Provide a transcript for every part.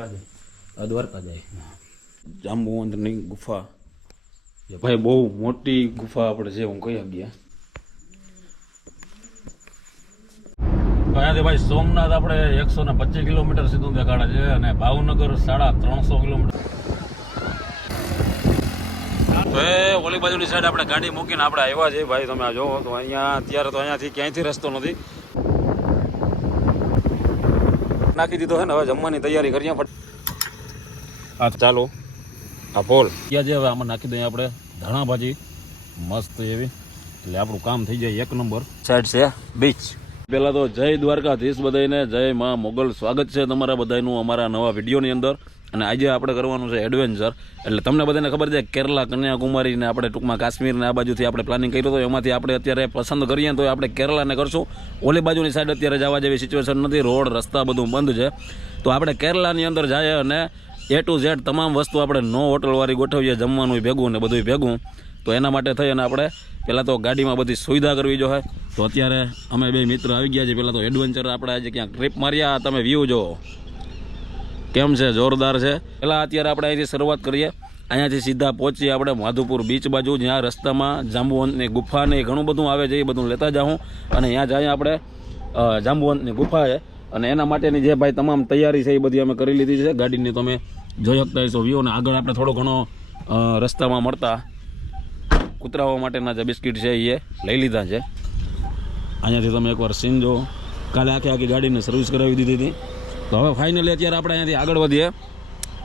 દ્વારકા જાય જાંબુવંતની ગુફા ભાઈ બહુ મોટી ગુફા આપણે છે હું કહી ગયા અહીંયાથી ભાઈ સોમનાથ આપણે 125 કિલોમીટર સીધું દેખાડે છે અને ભાવનગર 350 કિલોમીટર ઓલી બાજુની સાઈડ આપણે ગાડી મૂકીને આપણે આવ્યા છીએ ભાઈ તમે જોવો તો અહીંયા અત્યારે તો અહીંયાથી ક્યાંયથી રસ્તો નથી નાખી દીધો છે ને હવે જમવાની તૈયારી કરીએ હા ચાલો આ પોલ ત્યાં જે હવે આમાં નાખી દઈએ આપણે ધાણા ભાજી મસ્ત એવી એટલે આપણું કામ થઈ જાય એક નંબર સાઈડ છે બીચ પહેલાં તો જય દ્વારકાધીશ બધાને જય માં મોગલ સ્વાગત છે તમારા બધાનું અમારા નવા વિડીયોની અંદર અને આજે આપણે કરવાનું છે એડવેન્ચર એટલે તમને બધાને ખબર છે કેરલા કન્યાકુમારી ને આપણે ટૂંકમાં કાશ્મીર ને આ બાજુથી આપણે પ્લાનિંગ કર્યું હતું એમાંથી આપણે અત્યારે પસંદ કરીએ તો આપણે કેરલાને કરશું ઓલી બાજુની સાઈડ અત્યારે જવા જેવી સિચ્યુએશન નથી રોડ રસ્તા બધું બંધ છે તો આપણે કેરલાની અંદર જાય અને A to Z તમામ વસ્તુ આપણે નો હોટલવાળી ગોઠવીએ જમવાનું ભેગું ને બધું ભેગું તો એના માટે થઈ અને આપણે પહેલાં તો ગાડીમાં બધી સુવિધા કરવી જોઈએ તો અત્યારે અમે બે મિત્ર આવી ગયા છે પહેલાં તો એડવેન્ચર આપણે આજે ક્યાંક ટ્રીપ માર્યા તમે વ્યૂ જુઓ કેમ છે જોરદાર છે પહેલાં અત્યારે આપણે અહીંથી શરૂઆત કરીએ અહીંયાથી સીધા પહોંચીએ આપણે માધુપુર બીચ બાજુ જ્યાં રસ્તામાં જાંબુવંતની ગુફા ને ઘણું બધું આવે છે એ બધું લેતા જાઉં અને ત્યાં જઈએ આપણે જાંબુવંતની ગુફા છે અને એના માટેની જે ભાઈ તમામ તૈયારી છે એ બધી અમે કરી લીધી છે ગાડીની તમે જોઈ શકતા હશો વ્યૂ અને આગળ આપણે થોડો ઘણો રસ્તામાં મળતા કૂતરાઓ માટેના જે બિસ્કિટ છે એ લઈ લીધા છે અહીંયાથી તમે એકવાર સીન જો કાલે આખી ગાડીને સર્વિસ કરાવી દીધી હતી તો હવે ફાઇનલી અત્યારે આપણે અહીંયાથી આગળ વધીએ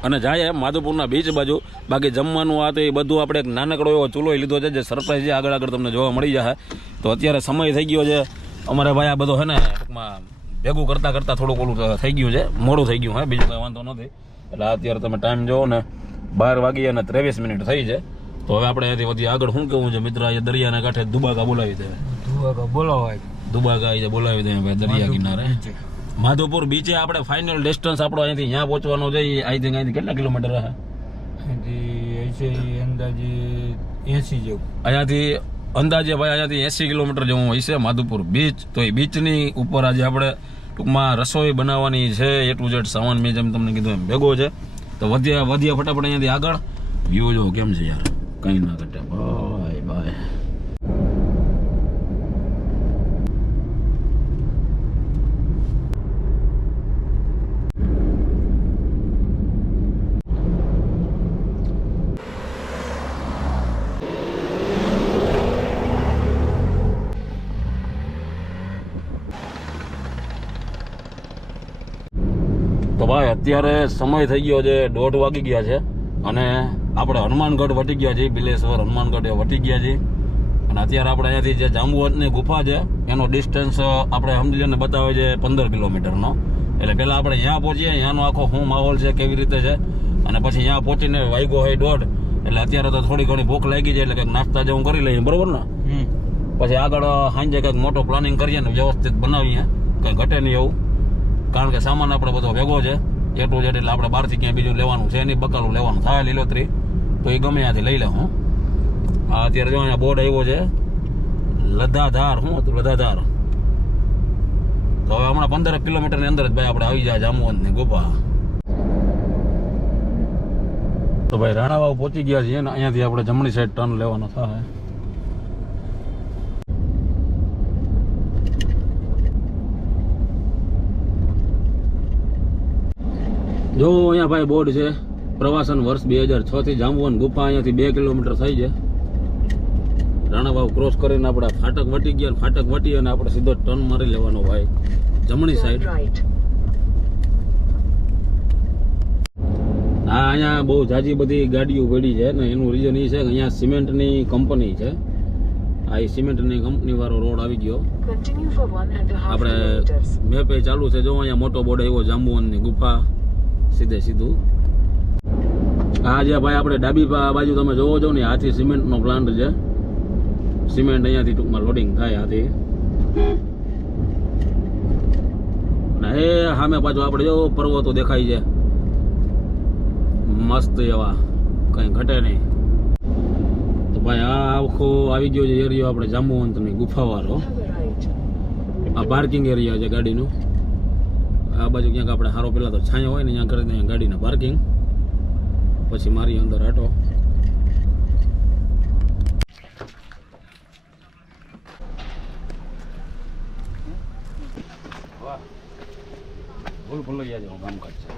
અને જાય માધુપુરના બીચ બાજુ બાકી જમવાનું આ તો એ બધું આપણે એક નાનકડો એવો ચૂલો લીધો છે જે સરપ્રાઈઝ છે આગળ તમને જોવા મળી જશે તો અત્યારે સમય થઈ ગયો છે અમારે ભાઈ આ બધો છે ને ટૂંકમાં ભેગું કરતાં થોડુંક ઓલું થઈ ગયું છે મોડું થઈ ગયું હે બીજું કંઈ વાંધો નથી એટલે અત્યારે તમે ટાઈમ જોવો ને 12 વાગી અને 23 મિનિટ થઈ છે તો હવે આપણે અહીંયાથી વધી આગળ શું કેવું છે મિત્ર એ દરિયાના કાંઠે દુબાકા બોલાવી દે દુબાકા બોલાવી દે ભાઈ દરિયા કિનારે માધુપુર બીચે આપણે ફાઇનલ ડિસ્ટન્સ આપણો અહીંથી ત્યાં પહોંચવાનો છે આઈ થિંક અહીંથી કેટલા કિલોમીટર હે અંદાજે 80 જેવું અહીંયાથી અંદાજે ભાઈ અહીંયાથી 80 કિલોમીટર જેવું હોય છે માધુપુર બીચ તો એ બીચની ઉપર આજે આપણે ટૂંકમાં રસોઈ બનાવવાની છે A to Z સામાન મેં જેમ તમને કીધું એમ ભેગો છે તો વધ્યા ફટાફટ અહીંયાથી આગળ વ્યૂ જો કેમ છે યાર કંઈ ના ઘટે બાય બાય તો ભાઈ અત્યારે સમય થઈ ગયો છે 1:30 વાગી ગયા છે અને આપણે હનુમાનગઢ વટી ગયા છીએ બિલેશ્વર હનુમાનગઢ વટી ગયા છીએ અને અત્યારે આપણે અહીંયાથી જે જાંબુવંતની ગુફા છે એનો ડિસ્ટન્સ આપણે સમજી લઈને બતાવે છે 15 કિલોમીટરનો એટલે પહેલાં આપણે ત્યાં પહોંચીએ ત્યાંનો આખો શું માહોલ છે કેવી રીતે છે અને પછી ત્યાં પહોંચીને વાગ્યો હોય 1:30 એટલે અત્યારે તો થોડી ઘણી ભૂખ લાગી જાય એટલે કંઈક નાસ્તા જેવું કરી લઈએ બરોબર ને પછી આગળ સાંજે કંઈક મોટો પ્લાનિંગ કરીએ ને વ્યવસ્થિત બનાવીએ કંઈ ઘટે નહીં એવું કારણ કે સામાન આપણે બધો ભેગો છે A to Z એટલે આપણે બહારથી ક્યાંય બીજું લેવાનું છે નહીં બકાલું લેવાનું થાય લીલોતરી તો એ ગમે ત્યાંથી લઈ લે હું અત્યારે જો અહીંયા બોર્ડ આવ્યો છે લધાધાર શું હતું લધાધાર તો હવે હમણાં 15 કિલોમીટરની અંદર જ ભાઈ આપણે આવી જાય જાંબુવંતની ગુફા તો ભાઈ રાણાવાવ પહોંચી ગયા છીએ ને અહીંયાથી આપણે જમણી સાઈડ ટર્ન લેવાનો થાય જો અહીંયા ભાઈ બોર્ડ છે પ્રવાસન વર્ષ 2006 થી જાંબુવંત ગુફા અહીંયાથી 2 કિલોમીટર થઈ છે રાણાવાવ ક્રોસ કરીને આપણે ફાટક વટી ગયા ફાટક વટી અને આપણે સીધો ટર્ન મારી લેવાનો ભાઈ જમણી સાઈડ હા અહીંયા બહુ જાજી બધી ગાડીઓ પડી છે ને એનું રીઝન એ છે કે અહીંયા સિમેન્ટની કંપની છે આ સિમેન્ટની કંપની વાળો રોડ આવી ગયો આપણે મેપે ચાલુ છે જો અહીંયા મોટો બોર્ડ આવ્યો જાંબુવંતની ગુફા સીધું આ જે ભાઈ આપણે ડાબી બાજુ તમે જોવો છો ને હાથી સિમેન્ટનો પ્લાન્ટ છે સિમેન્ટ અહીંયાથી ટૂંકમાં લોડિંગ થાય હાથી એ સામે પાછું આપણે જો પર્વતો દેખાય છે મસ્ત એવા કંઈ ઘટે નહીં તો ભાઈ આ આખો આવી ગયો છે એરિયો આપણે જાંબુવંતની ગુફા વાળો આ પાર્કિંગ એરિયા છે ગાડીનું આ બાજુ ક્યાંક આપણે હારો પહેલાં તો છાંયો હોય ને ત્યાં કરીને અહીંયા ગાડીને પાર્કિંગ, પછી મારી અંદર આટો. વાહ, ભૂલ ભૂલૈયા જેવું કામકાજ છે.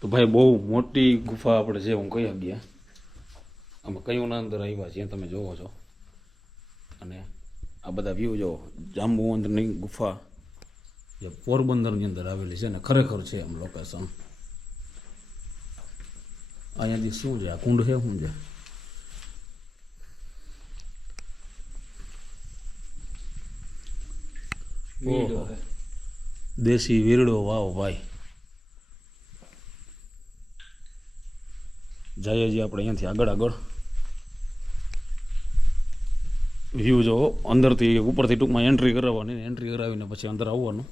તો ભાઈ બહુ મોટી ગુફા આપણે જે હું કહી ગયા, આમાં કયુંના અંદર આવ્યા છીએ તમે જોવો છો, અને આ બધા વ્યૂ જોવો. જાંબુવંતની ગુફા જે પોરબંદરની અંદર આવેલી છે ને ખરેખર છે આમ લોકેશન. અહીંયાથી શું છે, આ કુંડ છે શું છે? દેશી વીરડો, વાવ ભાઈ. જઈએ છીએ આપણે અહીંયાથી આગળ વ્યૂ જોવો. અંદરથી ઉપરથી ટૂંકમાં એન્ટ્રી કરાવવાની, એન્ટ્રી કરાવીને પછી અંદર આવવાનું.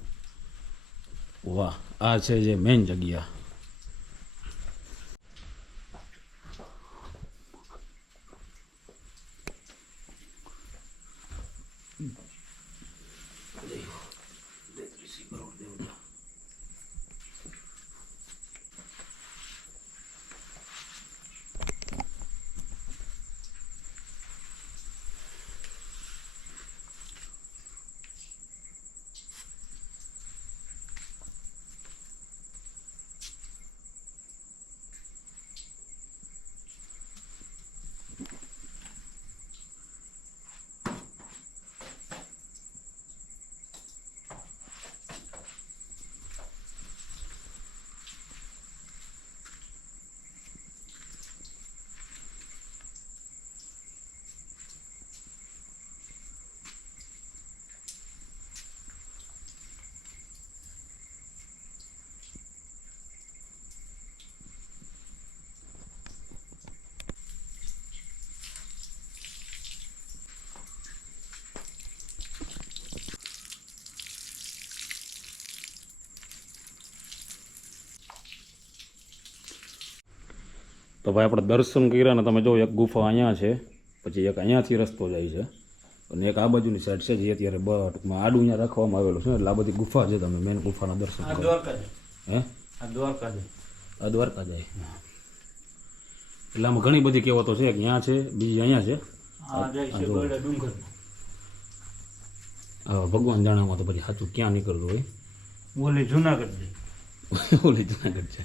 વાહ, આ છે જે મેઇન જગ્યા. તો ભાઈ આપણે દર્શન કર્યા ને તમે જો, એક ગુફા અહીંયા છે, પછી એક અહીંયાથી રસ્તો જાય છે, અને એક આ બાજુની સાઈડ છે જે અત્યારે ટૂંકમાં આડું અહીંયા રાખવામાં આવેલું છે. એટલે આ બધી ગુફા છે, તમે મેન ગુફાના દર્શન કરો. હે, આ દ્વારકા જાય. એટલે આમાં ઘણી બધી કહેવતો છે, કે અહીંયા છે, બીજી અહીંયા છે. ભગવાન જાણવામાં તો પછી સાચું ક્યાં નીકળતું હોય. ઓલી જુનાગઢ છે.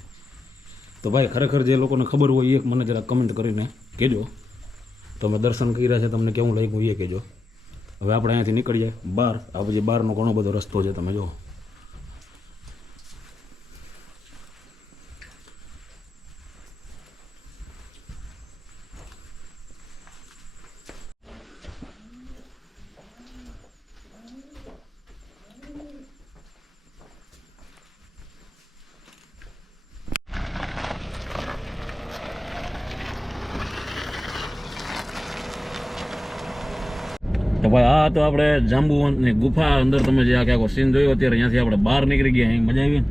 તો ભાઈ ખરેખર જે લોકોને ખબર હોય એ મને જરા કમેન્ટ કરીને કહેજો. તમે દર્શન કર્યા છે, તમને કેવું લાગ્યું એ કહેજો. હવે આપણે અહીંયાથી નીકળીએ બહાર. આ પછી બહારનો ઘણો બધો રસ્તો છે, તમે જો. તો ભાઈ આ તો આપણે જાંબુવંતની ગુફા અંદર તમે જે આખો સીન જોયો અત્યારે અહીંયાથી આપણે બહાર નીકળી ગયા, અહીં મજા આવી ને?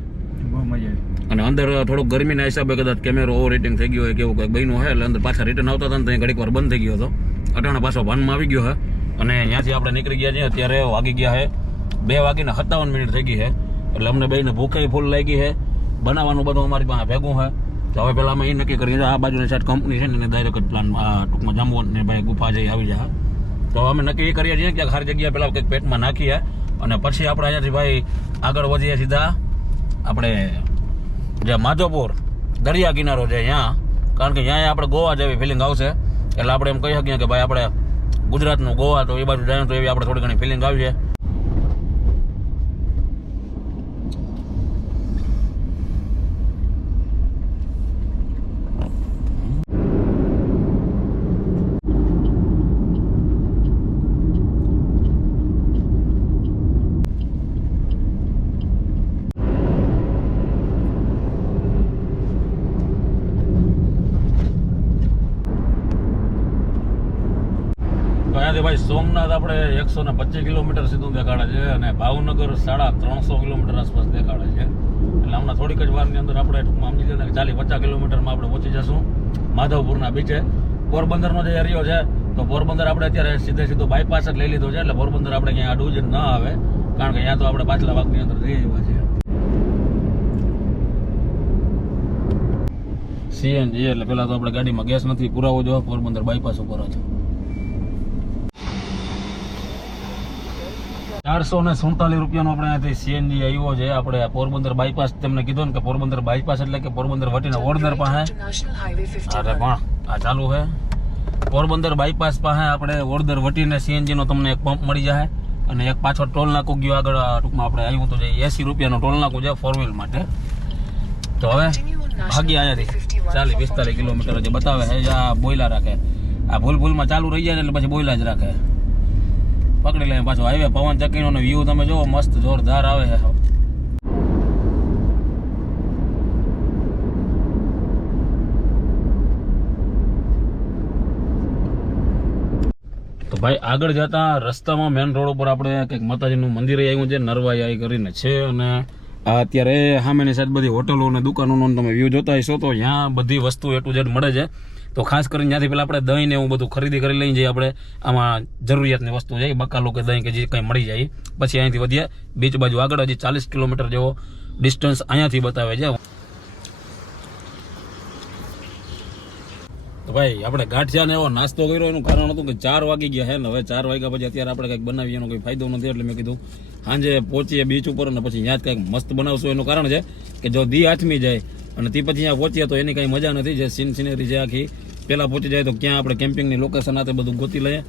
બહુ મજા આવી. અને અંદર થોડુંક ગરમીના હિસાબે કદાચ કેમેરો ઓવર હિટિંગ થઈ ગયો હોય કેવું કંઈક બન્યું હોય, એટલે અંદર પાછા રિટર્ન આવતા હતા ને ત્યાં ઘડીક વાર બંધ થઈ ગયો હતો. અટાણે પાછો ભાનમાં આવી ગયો છે અને અહીંયાથી આપણે નીકળી ગયા છીએ. અત્યારે વાગી ગયા છે 2:57 થઈ ગઈ છે, એટલે અમને બેને ભૂખે ફૂલ લાગી છે. બનાવવાનું બધું અમારી પાસે ભેગું છે. તો હવે પહેલાં અમે એ નક્કી કરીએ આ બાજુની સાઈડ કંપની છે ને એને ડાયરેક્ટ જ પ્લાન ટૂંકમાં જાંબુવંતને ભાઈ ગુફા જઈ આવી જાય. તો અમે નક્કી કરીએ છીએ કે ખારી જગ્યા પહેલાં કંઈક પેટમાં નાખીએ અને પછી આપણે અહીંયાથી ભાઈ આગળ વધીએ સીધા આપણે જે માધવપુર દરિયા કિનારો છે ત્યાં, કારણ કે ત્યાં આપણે ગોવા જેવી ફિલિંગ આવશે. એટલે આપણે એમ કહી શકીએ કે ભાઈ આપણે ગુજરાતનું ગોવા તો એ બાજુ જાય તો એવી આપણે થોડી ઘણી ફિલિંગ આવી છે. ભાઈ સોમનાથ આપણે 125 કિલોમીટર સીધું દેખાડે છે અને ભાવનગર 350 કિલોમીટર આસપાસ દેખાડે છે. એટલે હમણાં થોડીક જ વારની અંદર આપણે ટૂંકમાં સમજી લઈએ કે 40-50 કિલોમીટરમાં આપણે પહોંચી જશું માધવપુરના બીચે. પોરબંદરનો જે એરિયો છે તો પોરબંદર આપણે અત્યારે સીધો બાયપાસ જ લઈ લીધો છે, એટલે પોરબંદર આપણે ક્યાંય આડું જ ન આવે, કારણ કે અહીંયા તો આપણે પાછલા ભાગની અંદર જઈ આવ્યા છીએ. સીએનજી એટલે પેલા તો આપણે ગાડીમાં ગેસ નથી પુરાવો જો પોરબંદર બાયપાસ ઉપર જ 447 રૂપિયાનો આપણે અહીંયાથી સીએનજી આવ્યો છે. આપણે પોરબંદર બાયપાસ તમને કીધું ને કે પોરબંદર બાયપાસ એટલે કે પોરબંદર વટીને ઓરદર પાસે અરે પણ આ ચાલુ છે. પોરબંદર બાયપાસ પાસે આપણે ઓરદર વટીને સીએનજી નો તમને એક પંપ મળી જાય અને એક પાછો ટોલ નાકું ગયો આગળ ટૂંકમાં આપણે આવ્યું તો જે 80 રૂપિયાનો ટોલ નાકું છે 4 વ્હીલ માટે. તો હવે ભાગ્યા અહીંયાથી 40-45 કિલોમીટર જે બતાવે છે આ બોયલા રાખે, આ ભૂલમાં ચાલુ રહી જાય ને એટલે પછી બોયલા જ રાખે. પકડી લઈએ પાછો હાઈવે. પવન ચક્કીનો વ્યૂ તમે જોવો મસ્ત જોરદાર આવે છે. તો ભાઈ આગળ જતા રસ્તામાં મેન રોડ ઉપર આપણે કંઈક માતાજીનું મંદિર આવ્યું છે, નરવાઈ કરીને છે. અને આ અત્યારે સામેની સાઈડ બધી હોટલો અને દુકાનોનો તમે વ્યૂ જોતા હશો તો ત્યાં બધી વસ્તુ A to Z મળે છે. તો ખાસ કરીને ત્યાંથી પેલા આપણે દહીં ને એવું બધું ખરીદી કરી લઈએ જઈએ. આપણે આમાં જરૂરિયાતની વસ્તુ છે બકાલો કે દહીં કે જે કંઈ મળી જાય. પછી અહીંયાથી વધીએ બીચ બાજુ આગળ, હજી 40 કિલોમીટર જેવો ડિસ્ટન્સ અહીંયાથી બતાવે છે. તો ભાઈ આપણે ગાંઠિયાને એવો નાસ્તો કર્યો, એનું કારણ હતું કે 4 વાગી ગયા છે ને હવે 4 વાગ્યા પછી અત્યારે આપણે કંઈક બનાવીએ એનો કોઈ ફાયદો નથી. એટલે મેં કીધું સાંજે પહોંચીએ બીચ ઉપર અને પછી ત્યાં જ કંઈક મસ્ત બનાવશું. એનું કારણ છે કે જો દી આથમી જાય અને તે પછી ત્યાં પહોંચીએ તો એની કંઈ મજા નથી. જે સિનરી છે આખી પહેલાં પહોંચી જાય તો ક્યાં આપણે કેમ્પિંગની લોકેશન આ બધું ગોતી લઈએ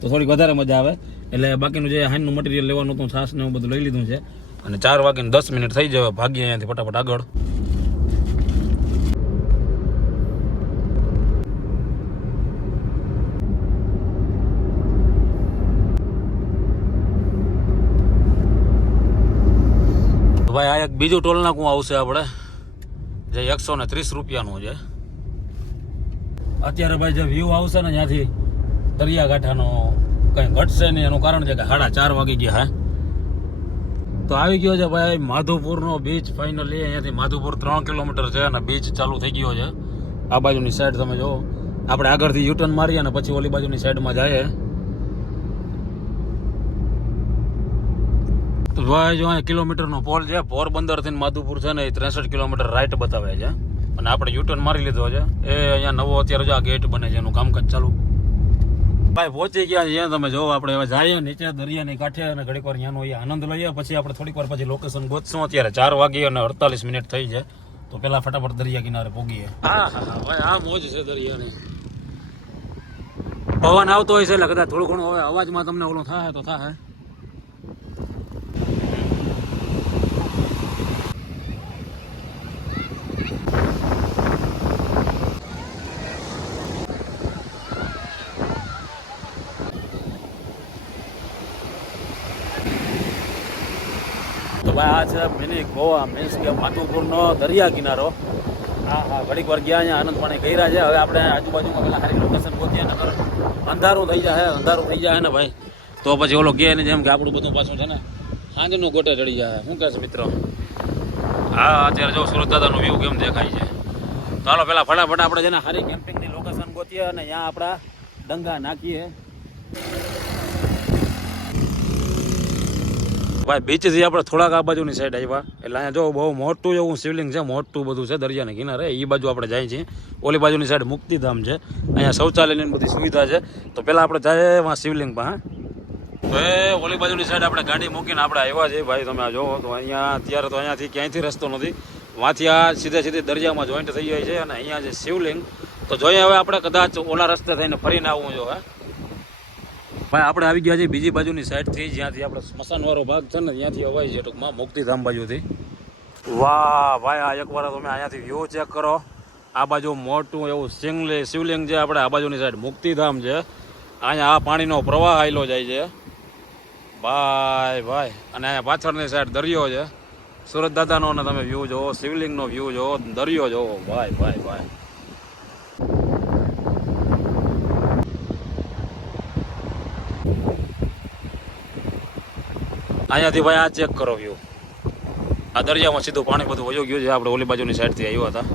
તો થોડીક વધારે મજા આવે. એટલે બાકીનું જે હાઈનનું મટીરિયલ લેવાનું હતું, છાશ ને એવું બધું લઈ લીધું છે. અને 4 વાગીને 10 મિનિટ થઈ જાય, ભાગીએ અહીંયાથી ફટાફટ આગળ. ભાઈ આ એક બીજું ટોલ નાકું આવશે આપણે જે 130 રૂપિયાનું છે. અત્યારે ભાઈ જે વ્યૂ આવશે ને ત્યાંથી દરિયાકાંઠાનો કંઈ ઘટશે નહીં. એનું કારણ છે કે 4:30 વાગી ગયા હે. તો આવી ગયો છે ભાઈ માધવપુરનો બીચ ફાઇનલી. અહીંયાથી માધવપુર 3 કિલોમીટર છે અને બીચ ચાલુ થઈ ગયો છે. આ બાજુની સાઈડ તમે જુઓ, આપણે આગળથી યુટર્ન મારીએ અને પછી ઓલી બાજુની સાઈડમાં જઈએ. તો ભાઈ જો અહીંયા કિલોમીટરનો પોલ છે. પોરબંદરથી માધવપુર છે ને એ 63 કિલોમીટર રાઈટ બતાવે છે અને આપણે યુટર્ન મારી લીધો છે. એ અહીંયા નવો અત્યારે જો આ ગેટ બને છે, એનું કામકાજ ચાલુ. ભાઈ પહોંચી ગયા છે તમે જો. આપણે હવે જઈએ નીચે દરિયાની કાંઠે અને ઘડીક વાર ત્યાંનો આનંદ લઈએ. પછી આપણે થોડીક વાર પછી લોકેશન ગોતશું. અત્યારે 4 વાગી અને 48 મિનિટ થઈ છે. તો પેલા ફટાફટ દરિયા કિનારે પહોંચીએ. હા ભાઈ આ મોજ છે દરિયાની. પવન આવતો હોય છે એટલે કદાચ થોડું ઘણું હવે અવાજમાં તમને ઓલું થાય તો થાય. તો ભાઈ આ છે મિની ગોવા, મીન્સ કે માધવપુરનો દરિયા કિનારો. હા ઘડીક વાર ગયા અહીંયા આનંદ પાણી કર્યા છે. હવે આપણે આજુબાજુમાં પેલા સારી લોકેશન ગોતીએ ને અંધારું થઈ જાય ને ભાઈ તો પછી ઓલો કહે ને જેમ કે આપણું બધું પાછું છે ને સાંજનું ગોટે ચડી જાય. શું કહે છે મિત્રો? હા, અત્યારે જો સુરત દાદાનો વ્યૂ કેમ દેખાય છે. તો હાલો પેલા ફટાફટ આપણે છે ને સારી કેમ્પિંગની લોકેશન ગોતીએ અને અહીંયા આપણા ડંગા નાખીએ. ભાઈ બીચથી આપણે થોડાક આ બાજુની સાઈડ આવ્યા એટલે અહીંયા જો બહુ મોટું એવું શિવલિંગ છે, મોટું બધું છે દરિયાના કિનારે. એ બાજુ આપણે જાય છીએ. ઓલી બાજુની સાઈડ મુક્તિધામ છે, અહીંયા શૌચાલયની બધી સુવિધા છે. તો પહેલાં આપણે જાય એમાં શિવલિંગ પાસે. તો એ ઓલી બાજુની સાઈડ આપણે ગાડી મૂકીને આપણે આવ્યા છીએ. ભાઈ તમે આ જોવો તો અહીંયા અત્યારે તો અહીંયાથી ક્યાંયથી રસ્તો નથી, વાંથી આ સીધે દરિયામાં જોઈન્ટ થઈ જાય છે. અને અહીંયા જે શિવલિંગ તો જોઈએ હવે આપણે કદાચ ઓલા રસ્તે થઈને ફરીને આવવું જોઈએ. ભાઈ આપણે આવી ગયા છીએ બીજી બાજુની સાઈડથી, જ્યાંથી આપણે સ્મશાનવાળો ભાગ છે ને ત્યાંથી અવાય છે ટૂંકમાં મુક્તિધામ બાજુથી. વાહ ભાઈ, આ એકવાર તમે અહીંયાથી વ્યૂ ચેક કરો. આ બાજુ મોટું એવું શિવલિંગ છે આપણે, આ બાજુની સાઈડ મુક્તિધામ છે. અહીંયા આ પાણીનો પ્રવાહ આવેલો જાય છે ભાઈ. અને અહીંયા પાછળની સાઈડ દરિયો છે. સુરત દાદાનો ને તમે વ્યૂ જોવો, શિવલિંગનો વ્યૂ જોવો, દરિયો જોવો. ભાઈ અહીંયાથી ભાઈ આ ચેક કરો વ્યૂ. આ દરિયામાં સીધું પાણી બધું વયો ગયું છે. આપણે ઓલી બાજુની સાઈડથી આવ્યા હતા.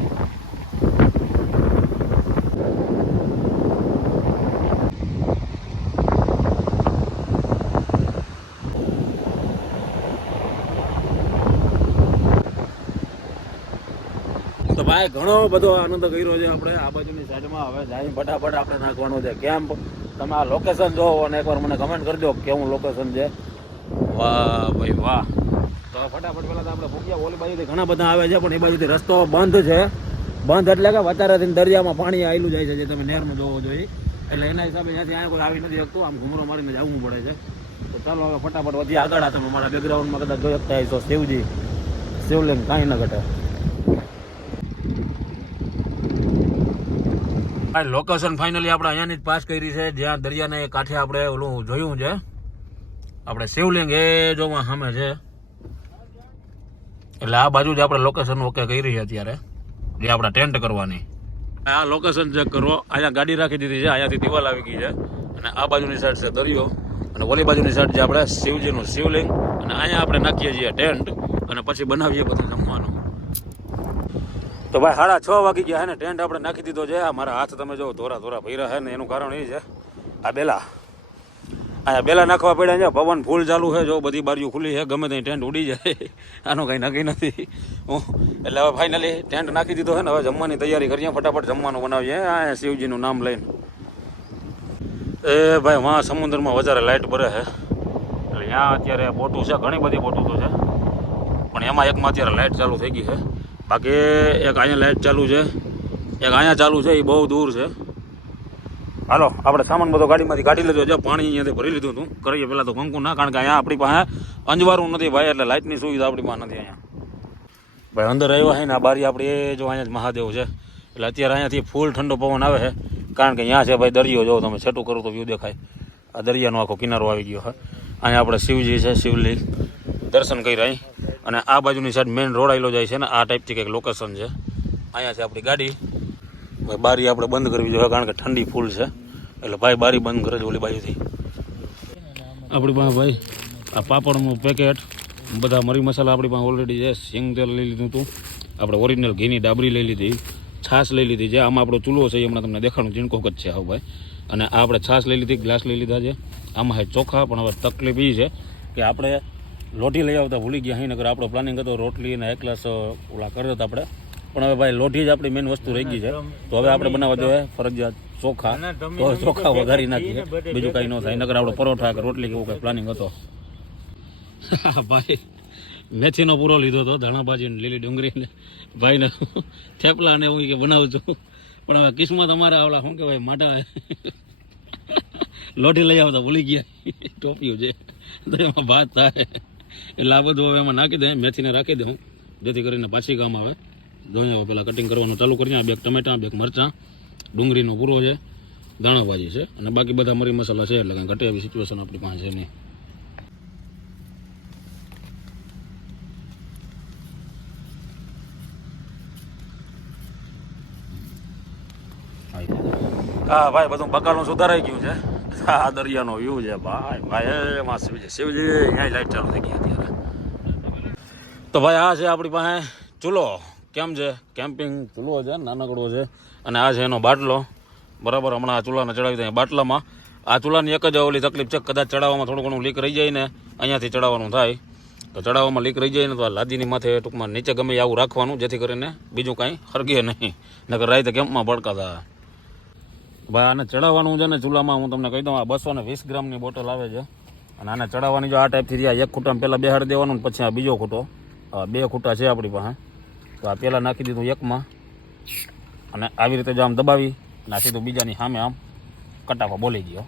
તો ભાઈ ઘણો બધો આનંદ કર્યો છે આપણે આ બાજુની સાઈડમાં. હવે જાય ફટાફટ આપણે નાખવાનું છે કેમ્પ. તમે આ લોકેશન જોવો અને એકવાર મને કમેન્ટ કરજો કેવું લોકેશન છે. વાહ ભાઈ વાહ. તો ફટાફટ પહેલાં તો આપણે ભૂગ્યા. ઓલી બાજુથી ઘણા બધા આવે છે પણ એ બાજુથી રસ્તો બંધ છે. બંધ એટલે કે વધારેથી દરિયામાં પાણી આવેલું જાય છે, જે તમે નહેરમાં જોવો જોઈએ. એટલે એના હિસાબે ત્યાંથી અહીંયા કોઈ આવી નથી શકતું, આમ ઘૂમરો મારીને જ આવવું પડે છે. તો ચાલો હવે ફટાફટ વધી આગળ. આ તમે મારા બેકગ્રાઉન્ડમાં કદાચ જોઈ શકતા તો શિવજી, શિવલિંગ કાંઈ ન ઘટે. લોકેશન ફાઇનલી આપણે અહીંયાની જ પાસ કરી છે, જ્યાં દરિયાને કાંઠે આપણે ઓલું જોયું છે. આપણે શિવલિંગ એ જોવા સામે છે. એટલે આ બાજુ જ આપણે લોકેશન ઓકે કરી છે અત્યારે, જે આપણે ટેન્ટ કરવાની. આ લોકેશન ચેક કરો. અહીંયા ગાડી રાખી દીધી છે, અહીંયાથી દિવાલ આવી ગઈ છે. અને આ બાજુની સાઈડ છે દરિયો, અને ઓલી બાજુની સાઈડ છે આપણે શિવજીનું શિવલિંગ. અને અહીંયા આપણે નાખીએ છીએ ટેન્ટ અને પછી બનાવીએ બધું જમવાનું. તો ભાઈ 6:30 વાગી ગયા છે ને ટેન્ટ આપણે નાખી દીધો છે. આ મારા હાથ તમે જો ધોરા ભર્યા છે ને એનું કારણ એ છે આ બેલા. અહીંયા બેલા નાખવા પડ્યા છે. પવન ફૂલ ચાલુ છે, જો બધી બારીઓ ખુલ્લી છે, ગમે ત્યાં ટેન્ટ ઉડી જાય. આનું કંઈ નક્કી નથી. એટલે હવે ફાઇનલી ટેન્ટ નાખી દીધો છે ને હવે જમવાની તૈયારી કરીએ. ફટાફટ જમવાનું બનાવીએ અહીંયા શિવજીનું નામ લઈને. એ ભાઈ વાં સમુદ્રમાં વધારે લાઇટ બરે છે. એટલે ત્યાં અત્યારે બોટું છે, ઘણી બધી બોટું તો છે, પણ એમાં એકમાં અત્યારે લાઇટ ચાલુ થઈ ગઈ છે. બાકી એક અહીંયા લાઇટ ચાલુ છે, એક અહીંયા ચાલુ છે, એ બહુ દૂર છે. હાલો આપણે સામાન બધો ગાડીમાંથી કાઢી લીધો છે. પાણી અહીંયાથી ભરી લીધું હતું. કરીએ પહેલાં તો કંકુ ના, કારણ કે અહીંયા આપણી પાસે અંજવારું નથી ભાઈ, એટલે લાઇટની સુવિધા આપણી પાસે નથી અહીંયા. ભાઈ અંદર આવ્યા છે ને આ બારી આપણી એ જો અહીંયા જ મહાદેવ છે. એટલે અત્યારે અહીંયાથી ફૂલ ઠંડો પવન આવે છે, કારણ કે અહીંયા છે ભાઈ દરિયો. જો તમે છેટું કરો તો વ્યૂ દેખાય. આ દરિયાનો આખો કિનારો આવી ગયો છે. અહીંયા આપણે શિવજી છે, શિવલિંગ દર્શન કર્યા અહીં. અને આ બાજુની સાઈડ મેઇન રોડ આવેલો જાય છે ને આ ટાઈપથી કંઈક લોકેશન છે. અહીંયા છે આપણી ગાડી. ભાઈ બારી આપણે બંધ કરવી જોઈએ, કારણ કે ઠંડી ફૂલ છે. એટલે ભાઈ બારી બંધ કરે છે ઓલી બાજુથી. આપણી પાસે ભાઈ આ પાપડનું પેકેટ, બધા મરી મસાલા આપણી પાસે ઓલરેડી છે. સિંગ તેલ લઈ લીધું હતું આપણે, ઓરિજિનલ ઘીની ડાબરી લઈ લીધી, છાશ લઈ લીધી છે. આમાં આપણો ચૂલો છે એ હમણાં તમને દેખાડું, ઝીણકોક જ છે હા ભાઈ. અને આ આપણે છાશ લઈ લીધી, ગ્લાસ લઈ લીધા છે. આમાં છે ચોખા. પણ હવે તકલીફ એ છે કે આપણે લોઢી લઈ આવતા ભૂલી ગયા. અહીં નગર આપણો પ્લાનિંગ હતો રોટલી અને એક ગ્લાસ ઓલા કર્યો હતા આપણે, પણ હવે ભાઈ લોઢી જ આપણી મેઇન વસ્તુ રહી ગઈ છે. તો હવે આપણે બનાવવા જોઈએ ફરજિયાત ચોખા. તો ચોખા વઘારી નાખીએ, બીજું કાંઈ ન થાય. નગર આપણે પરોઠા કે રોટલી કે એવું કંઈ પ્લાનિંગ હતો. ભાઈ મેથીનો પૂરો લીધો હતો, ધાણાભાજી લીલી ડુંગળી ભાઈને થેપલા ને એવું કે બનાવું છું. પણ હવે કિસ્મત અમારા ઓલા શું કહેવાય માટા લોઢી લઈ આવતા ભૂલી ગયા, ટોપિયું છે તો એમાં ભાત થાય. એટલે આ બધું હવે એમાં નાખી દે, મેથીને રાખી દઉં જેથી કરીને પાછી કામ આવે. ધોયા પહેલાં કટિંગ કરવાનું ચાલુ કરીએ. 2 ટમેટા, 2 મરચાં, ડુંગળીનો પૂરો છે, દાણાભાજી છે, અને બાકી બધા મરી મસાલા છે. એટલે કાંઈ ઘટે એવી સિચ્યુએશન આપણી પાસે છે નહીં. હા ભાઈ બધું બકાલું સુધારાઈ ગયું છે. આ દરિયાનો વ્યૂ છે ભાઈ ભાઈ એમાં શિવજી અહીંયા લાઈટ ચાલુ થઈ ગઈ અત્યારે. તો ભાઈ આ છે આપણી પાસે ચૂલો. કેમ છે કેમ્પિંગ ચૂલો છે નાનકડો છે અને આ છે એનો બાટલો. બરાબર હમણાં આ ચૂલાને ચડાવી દઈએ બાટલામાં. આ ચૂલાની એક જ ઓલી તકલીફ છે કદાચ ચડાવવામાં થોડું ઘણું લીક રહી જાય ને અહીંયાથી ચડાવવાનું થાય તો ચડાવવામાં લીક રહી જાય ને તો આ લાદીની માથે ટૂંકમાં નીચે ગમે આવું રાખવાનું જેથી કરીને બીજું કાંઈ હરગે નહીં નકર રાતે કેમ્પમાં ભડકાતા. ભાઈ આને ચડાવવાનું છે ને ચૂલામાં હું તમને કહી દઉં આ 220 ગ્રામની બોટલ આવે છે અને આને ચડાવવાની જો આ ટાઈપથી રહ્યા એક ખૂટામાં પહેલાં બેહાડી દેવાનું ને પછી આ બીજો ખૂટો 2 ખૂટા છે આપણી પાસે તો આ પહેલાં નાખી દીધું એકમાં અને આવી રીતે જો આમ દબાવી ના સીધું બીજાની સામે આમ કટાફો બોલી ગયો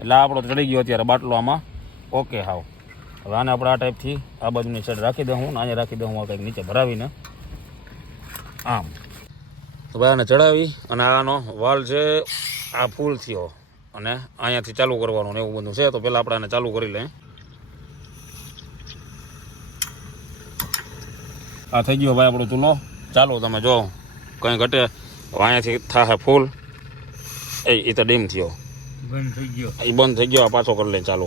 એટલે આપણો ચડી ગયો અત્યારે બાટલો આમાં ઓકે હાવ. હવે આને આપણે આ ટાઈપથી આ બાજુની સાઈડ રાખી દઉં ને અહીંયા રાખી દઉં આ કંઈક નીચે ભરાવીને આમ. તો ભાઈ આને ચડાવી અને આનો વાલ છે આ ફૂલ થયો અને અહીંયાથી ચાલુ કરવાનું ને એવું બધું છે તો પહેલાં આપણે આને ચાલુ કરી લઈએ. આ થઈ ગયો ભાઈ આપણો ચૂલો ચાલો તમે જો કંઈ ઘટે અહીંયાથી થાય ફૂલ એ તો ડીમ થયો બંધ થઈ ગયો એ બંધ થઈ ગયો આ પાછો કરી લે ચાલુ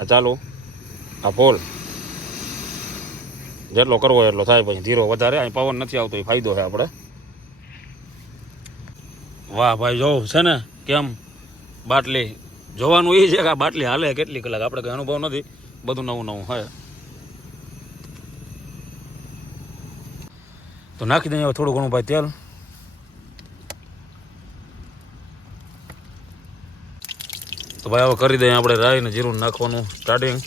આ ચાલુ આ ફૂલ જેટલો કરવો એટલો થાય પછી ધીરો વધારે અહીં પવન નથી આવતો એ ફાયદો છે આપણે. વાહ ભાઈ જોઉં છે ને કેમ બાટલી જોવાનું એ છે કે આ બાટલી હાલે કેટલી કલાક આપણે કંઈ અનુભવ નથી બધું નવું નવું હોય તો નાખી દઈએ થોડું ઘણું ભાઈ તેલ. તો ભાઈ હવે કરી દઈએ આપણે રાઈ ને જીરું નાખવાનું સ્ટાર્ટિંગ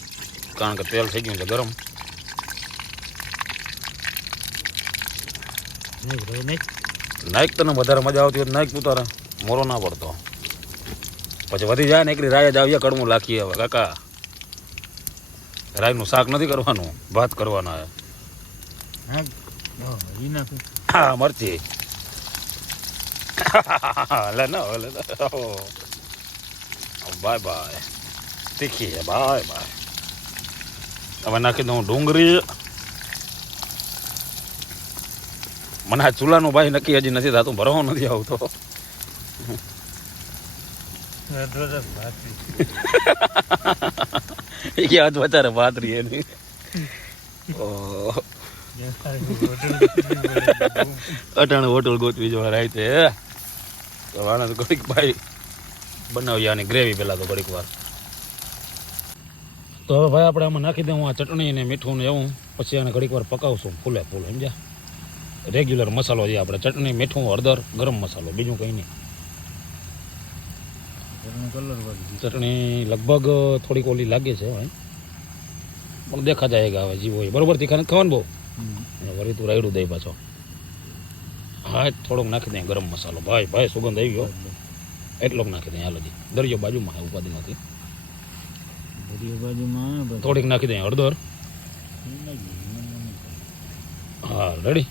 કારણ કે તેલ થઈ ગયું છે ગરમ. નાખ તને વધારે મજા આવતી હોય નાખ તું તારે મોરો ના પડતો પછી વધી જાય ને એકલી રાય જ આવીએ કડવું લાખીએ. હવે કાકા રાયનું શાક નથી કરવાનું ભાત કરવાના હા મરચી લે ના લે બાય બાય તીખી છે બાય બાય. હવે નાખી દઉં ડુંગળી. મને આ ચૂલાનું ભાઈ નક્કી હજી નથી થતું ભરવો નથી આવતો એ કે આજ વધારે ભાતરી એની અટાણે હોટલ ગોતવી જવા રાતે તો વાળા તો ઘડીક ભાઈ બનાવી આની ગ્રેવી પહેલાં તો ઘડીક વાર. તો હવે ભાઈ આપણે આમાં નાખી દઉં આ ચટણી ને મીઠું ને એવું પછી આને ઘડીક વાર પકાવશું ફૂલે ફૂલ સમજ્યા. રેગ્યુલર મસાલો છે આપણે ચટણી મીઠું હળદર ગરમ મસાલો બીજું કંઈ નહીં. ચટણી લગભગ થોડીક ઓલી લાગે છે પણ દેખા જાયગા હવે જીવો બરોબર તીખા નથી ખાવાનું બહુ વળી તું રાયડું દઈ પાછો હા થોડોક નાખી દઈએ ગરમ મસાલો ભાઈ ભાઈ સુગંધ આવી ગયો એટલોક નાખી દઈએ હાલ હજી દરિયો બાજુમાં ઉપાધિ નથી થોડીક નાખી દઈએ હળદર હા રેડી.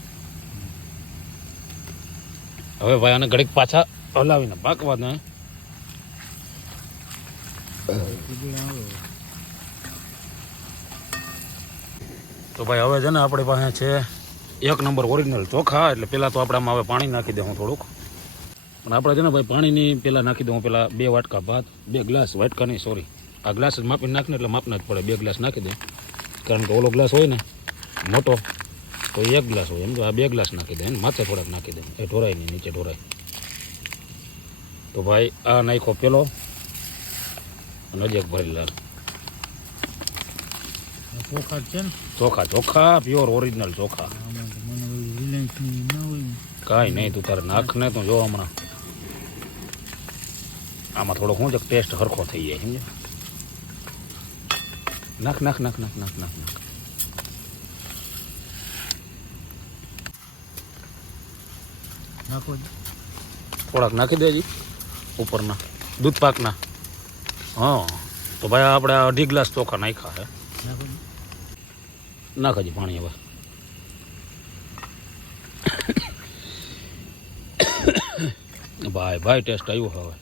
હવે ભાઈ આને ઘડીક પાછા હલાવીને પાકવા દે. તો ભાઈ હવે છે ને આપણી પાસે છે 1 નંબર ઓરિજિનલ ચોખા એટલે પહેલાં તો આપણે આમાં હવે પાણી નાખી દઉં થોડુંક પણ આપણે છે ને ભાઈ પાણીની પહેલાં નાખી દઉં પહેલાં 2 વાટકા ભાત 2 ગ્લાસ વાટકા નહીં સોરી આ ગ્લાસ જ માપીને નાખીને એટલે માપના જ પડે 2 ગ્લાસ નાખી દે કારણ કે ઓલો ગ્લાસ હોય ને મોટો તો 1 ગ્લાસ હોય એમ તો આ 2 ગ્લાસ નાખી દે માથે થોડાક નાખી દે એ ઢોરાય નહીં નીચે ઢોરાય. તો ભાઈ આ નાખ્યો પેલો અને હજી એક ભરી લાલ ચોખા છે ને ચોખા ચોખા પ્યોર ઓરિજિનલ ચોખા કાંઈ નહીં તું તારે નાખ ને તું જો હમણાં આમાં થોડોક શું છે ટેસ્ટ સરખો થઈ જાય સમજે. નાખ નાખ નાખ નાખ નાખ નાખ નાખ થોડાક નાખી દેજી ઉપરના દૂધ પાકના. હા તો ભાઈ આપણે 2.5 ગ્લાસ ચોખા નાખ્યા છે નાખ હજી પાણી હવે ભાઈ ભાઈ ટેસ્ટ આવ્યો હવે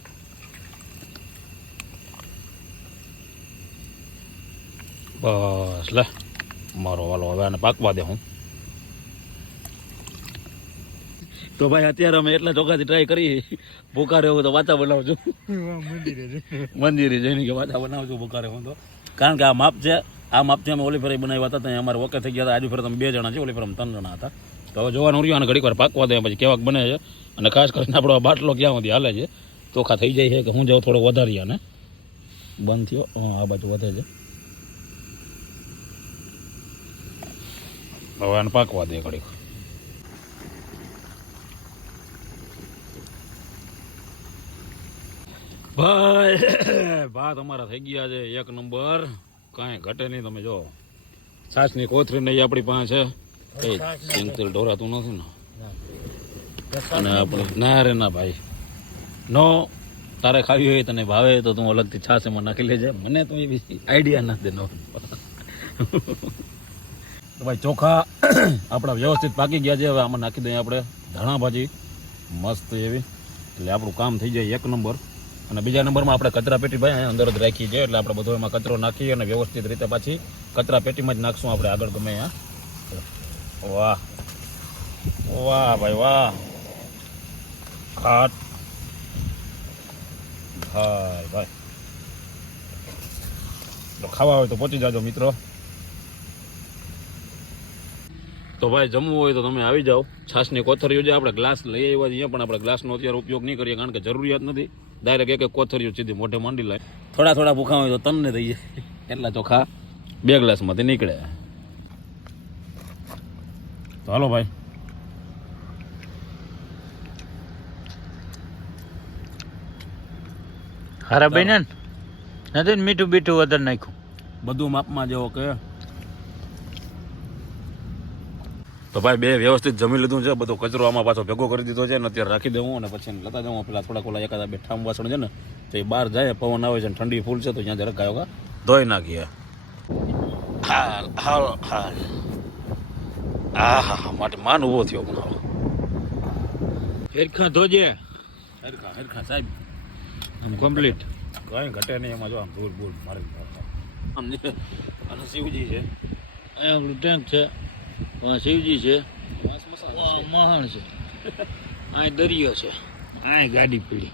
બસ લે મારો વાલો હવે આને પાકવા દે હું તો ભાઈ અત્યારે અમે એટલા ચોખાથી ટ્રાય કરી ભૂખા રહેવું તો વાચા બનાવજો મંદિરે જઈને કે વાચા બનાવજો ભૂખા રહેવું તો કારણ કે આ માપ છે આ માપથી અમે ઓલી ફેર બનાવ્યા હતા ત્યાં અમારે ઓકે થઈ ગયા હતા આજુ ફેર તમે 2 જણા છે ઓલી ફેર અમે 3 જણા હતા તો હવે જોવાનું રહ્યું અને ઘડીક વાર પાકવા દે પછી કેવાક બને છે અને ખાસ કરીને આપણો આ બાટલો ક્યાં સુધી હાલે છે ચોખા થઈ જાય છે કે હું જાઉં થોડો વધારીએ અને બંધ થયો આ બાજુ વધે છે હવે આને પાકવા દે ઘડીક ભાઈ ભાત અમારા થઈ ગયા છે 1 નંબર કાંઈ ઘટે નહીં તમે જો છાસની કોથરી નહીં આપણી પાસે છે સિંગ તેલ ઢોરાતું નથી ને અને આપણે ના રે ના ભાઈ નો તારે ખાવી હોય તને ભાવે તો તું અલગથી છાશ એમાં નાખી લેજે મને તો એવી આઈડિયા ના દે નો તો ભાઈ ચોખા આપણા વ્યવસ્થિત પાકી ગયા છે હવે આમાં નાખી દઈએ આપણે ધાણા ભાજી મસ્ત એવી એટલે આપણું કામ થઈ જાય 1 નંબર અને બીજા નંબરમાં આપણે કચરા પેટી ભાઈ અહીંયા અંદર જ રાખી છે એટલે આપણે બધો એમાં કચરો નાખીએ અને વ્યવસ્થિત રીતે પાછી કચરા પેટીમાં જ નાખશું આપણે આગળ ગમે અહીંયા વાહ વાહ ભાઈ વાહ ખાટ ભાઈ ભાઈ તો ખાવા હોય તો પહોંચી જાજો મિત્રો તો ભાઈ જમવું હોય તો તમે આવી જાઓ છાશની કોથરીઓ જે આપણે ગ્લાસ લઈ આવ્યા છીએ પણ આપણે ગ્લાસનો અત્યારે ઉપયોગ નહીં કરીએ કારણ કે જરૂરિયાત નથી ડાયરેક્ટ એક કોથરીઓ સીધી મોઢે માંડી લાય થોડા ભૂખા હોય તો તનને દઈએ એટલા ચોખા 2 ગ્લાસમાંથી નીકળે તો હાલો ભાઈ હારા બેન નથી ને મીઠું બીઠું વધારે નાખ્યું બધું માપમાં જેવો કે તો ભાઈ 2 વ્યવસ્થિત જમી લીધું છે બધો કચરો આમાં પાછો ભેગો કરી દીધો છે ને અત્યારે રાખી દેવું અને પછી લેતા જવું પેલા થોડાક ઓલા એકાદા 2 ઠામ વાસણ છે ને તો એ બહાર જાય પવન આવે છે ને ઠંડી ફૂલ છે તો ત્યાં જરાક ગાયો ધોઈ નાખીએ હાલ હાલ હાલ હા માટે માન ઊભો થયો પણ હેરખા ધોજે હરખા સાહેબ કમ્પ્લીટ કઈ ઘટે નહીં એમાં જો આમ ધૂળ બૂળ મારી આમ અને શિવજી છે અહીંયા આપણું ટેન્ક છે શિવજી છે મહાણ છે અહીં દરિયો છે અહીં ગાડી પીડી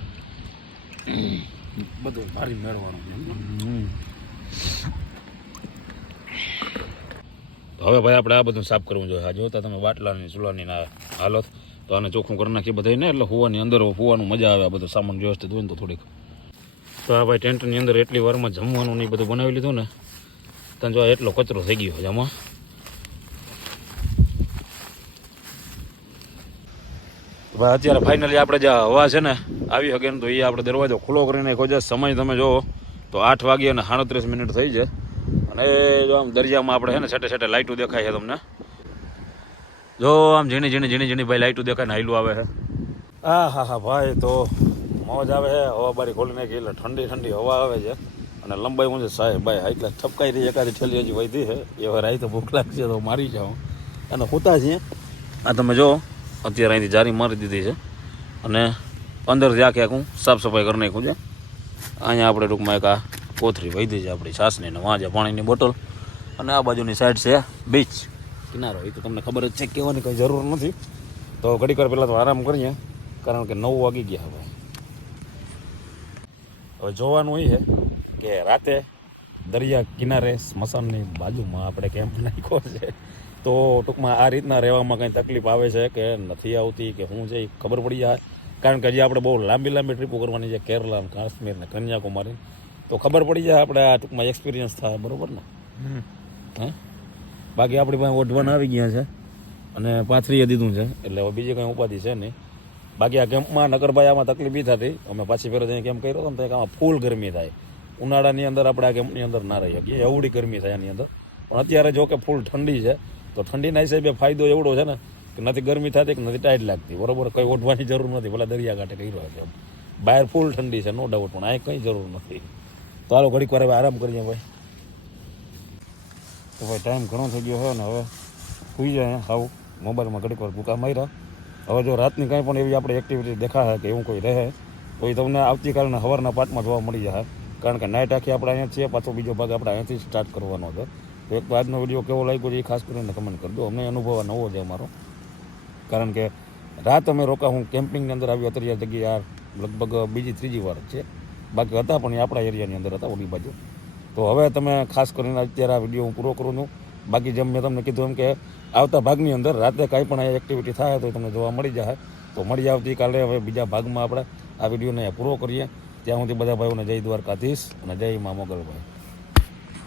બધું મારી મેળવાનું હવે ભાઈ આપણે આ બધું સાફ કરવું જોઈએ આ જોતા તમે બાટલાની ચૂલાની ના હાલત તો આને ચોખ્ખું કરી નાખીએ બધા ને એટલે હોવાની અંદર હોવાનું મજા આવે આ બધું સામાન વ્યવસ્થિત હોય ને તો થોડીક તો આ ભાઈ ટેન્ટની અંદર એટલી વારમાં જમવાનું ને એ બધું બનાવી લીધું ને તને જો એટલો કચરો થઈ ગયો છે આમાં ભાઈ અત્યારે ફાઇનલી આપણે જે હવા છે ને આવી શકે ને તો એ આપણે દરવાજો ખુલ્લો કરીને કોઈ સમય તમે જુઓ તો 8 વાગી અને 37 મિનિટ થઈ છે અને જો આમ દરિયામાં આપણે છે ને છેટે છેટે લાઇટો દેખાય છે તમને જો આમ ઝીણી ભાઈ લાઇટો દેખાય ને હાઈલું આવે છે હા ભાઈ તો મોજ આવે છે હવા બારી ખોલી નાખી એટલે ઠંડી હવા આવે છે અને લંબાઈ હું છે સાહેબ ભાઈ હાઈ ક્લાસ ઠપકાઈ રહી એકાદી ઠેલી હજી વધી છે એ હવે રાઈ તો ભૂખ લાગશે તો મારી જાઉં અને હોતા છીએ આ તમે જો અત્યારે અહીંથી જારી મારી દીધી છે અને અંદરથી આખે આખું સાફ સફાઈ કરી નાખ્યું છે અહીંયા આપણે ટૂંકમાં એક આ કોથરી વધી છે આપણી છાસની ને વાં છે પાણીની બોટલ અને આ બાજુની સાઈડ છે બીચ કિનારો એ તો તમને ખબર જ છે કહેવાની કંઈ જરૂર નથી તો ઘડીક વાર પહેલાં તો આરામ કરીએ કારણ કે 9 વાગી ગયા હવે જોવાનું એ છે કે રાતે દરિયા કિનારે સ્મશાનની બાજુમાં આપણે કેમ્પ નાખ્યો છે તો ટૂંકમાં આ રીતના રહેવામાં કંઈ તકલીફ આવે છે કે નથી આવતી કે શું છે એ ખબર પડી જાય કારણ કે હજી આપણે બહુ લાંબી ટ્રીપો કરવાની છે કેરલા કાશ્મીર ને કન્યાકુમારી તો ખબર પડી જાય આપણે આ ટૂંકમાં એક્સપિરિયન્સ થાય બરાબર ને હા બાકી આપણી પાસે ઓઢવાના આવી ગયા છે અને પાથરીએ દીધું છે એટલે હવે બીજી કંઈ ઉપાધિ છે નહીં બાકી આ કેમ્પમાં નકરભાઈ આમાં તકલીફ એ થતી અમે પાછી ફેર જઈને કેમ્પ કર્યો હતો ને તો આમાં ફૂલ ગરમી થાય ઉનાળાની અંદર આપણે આ કેમ્પની અંદર ના રહી શકીએ એવડી ગરમી થાય આની અંદર પણ અત્યારે જો કે ફૂલ ઠંડી છે તો ઠંડીના હિસાબે ફાયદો એવડો છે ને કે નથી ગરમી થતી કે નથી ટાઈટ લાગતી બરોબર કંઈ ઓઢવાની જરૂર નથી ભલે દરિયાકાંઠે કર્યો છે બહાર ફૂલ ઠંડી છે નો ડાઉટ પણ અહીં કંઈ જરૂર નથી તો હાલો ઘડીક વાર હવે આરામ કરીએ ભાઈ તો ભાઈ ટાઈમ ઘણો થઈ ગયો છે ને હવે સુઈ જાય આવું મોબાઈલમાં ઘડીક વાર ભૂકા માર્યા હવે જો રાતની કંઈ પણ એવી આપણે એક્ટિવિટી દેખાશે કે એવું કોઈ રહે તો એ તમને આવતીકાલના સવારના પાર્ટમાં જોવા મળી જાય કારણ કે નાઇટ આખી આપણે અહીંયા છીએ પાછો બીજો ભાગ આપણે અહીંયાથી સ્ટાર્ટ કરવાનો છે તો એક તો આજનો વિડીયો કેવો લાગ્યો છે એ ખાસ કરીને કમેન્ટ કરજો અમને અનુભવ નવો છે અમારો કારણ કે રાત અમે રોકા. હું કેમ્પિંગની અંદર આવ્યો અત્યારે આ જગ્યાએ લગભગ બીજી ત્રીજી વાર છે. બાકી હતા પણ એ આપણા એરિયાની અંદર હતા ઓલી બાજુ. તો હવે તમે ખાસ કરીને અત્યારે આ વિડીયો હું પૂરો કરું છું. બાકી જેમ મેં તમને કીધું એમ કે આવતા ભાગની અંદર રાતે કાંઈ પણ એક્ટિવિટી થાય તો તમને જોવા મળી જાય. તો મળી આવતીકાલે હવે બીજા ભાગમાં આપણે આ વિડીયોને પૂરો કરીએ. ત્યાં સુધી બધા ભાઈઓને જય દ્વારકાધીશ અને જય મા મોગલભાઈ.